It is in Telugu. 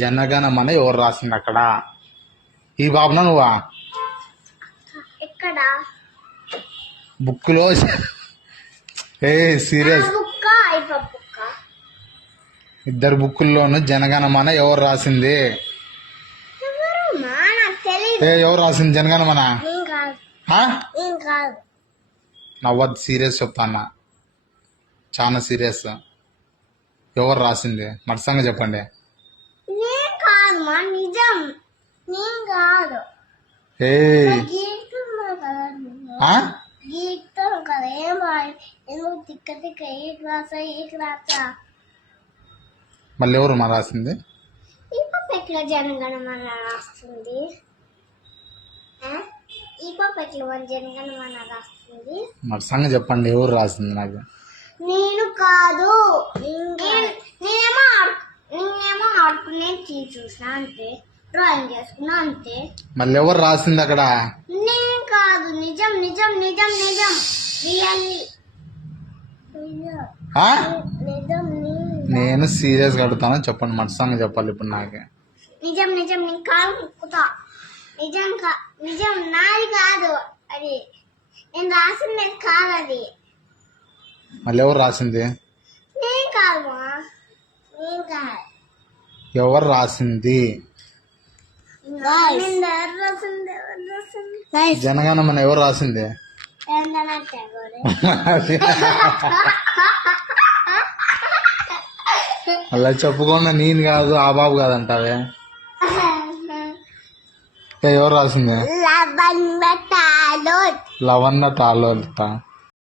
జనగణమన ఎవరు రాసింది అక్కడ? ఈ బాబునా నువ్వా? ఎక్కడ బుక్ లో సీరియస్ ఇద్దరు బుక్కుల్లోనూ జనగణమన ఎవరు రాసింది? ఎవరు రాసింది జనగణమన? నవ్వద్దు, సీరియస్ చెప్తాన్నా, చాలా సీరియస్. ఎవరు రాసింది మర్సంగా చెప్పండి. మళ్ళీ ఎవరు మా రాసింది? జనగణమన రాస్తుంది. ఈ పాపట్లో జనగణమన రాస్తుంది. మర్సంగా చెప్పండి ఎవరు రాసింది నాకు? నేను కాదు, నేనేమో ఆడుకునే చూసిన అంతే, డ్రాయింగ్ చేసుకున్నా అంతే. మళ్ళీ ఎవరు రాసింది అక్కడ? నేను కాదు, నిజం నిజం నిజం నిజం రియల్లీ నిజం. నేను సీరియస్ కడుతాను, చెప్పండి మర్సంగా చెప్పాలి ఇప్పుడు నాకే. నిజం నిజం నేను కాదు ముక్కుతా. నిజం నిజం నాది కాదు అది, నేను రాసింది కాదు అది. మళ్ళీ ఎవరు రాసింది? నేను కాదు, నేను కాదు. ఎవరు రాసింది? జనగణమన ఎవరు రాసింది? అలా చెప్పుకోండి, నేను కాదు ఆ బాబు కాదంటావే. ఎవరు రాసింది? లవన్న టాలోత్. లవన్న టాలోత్.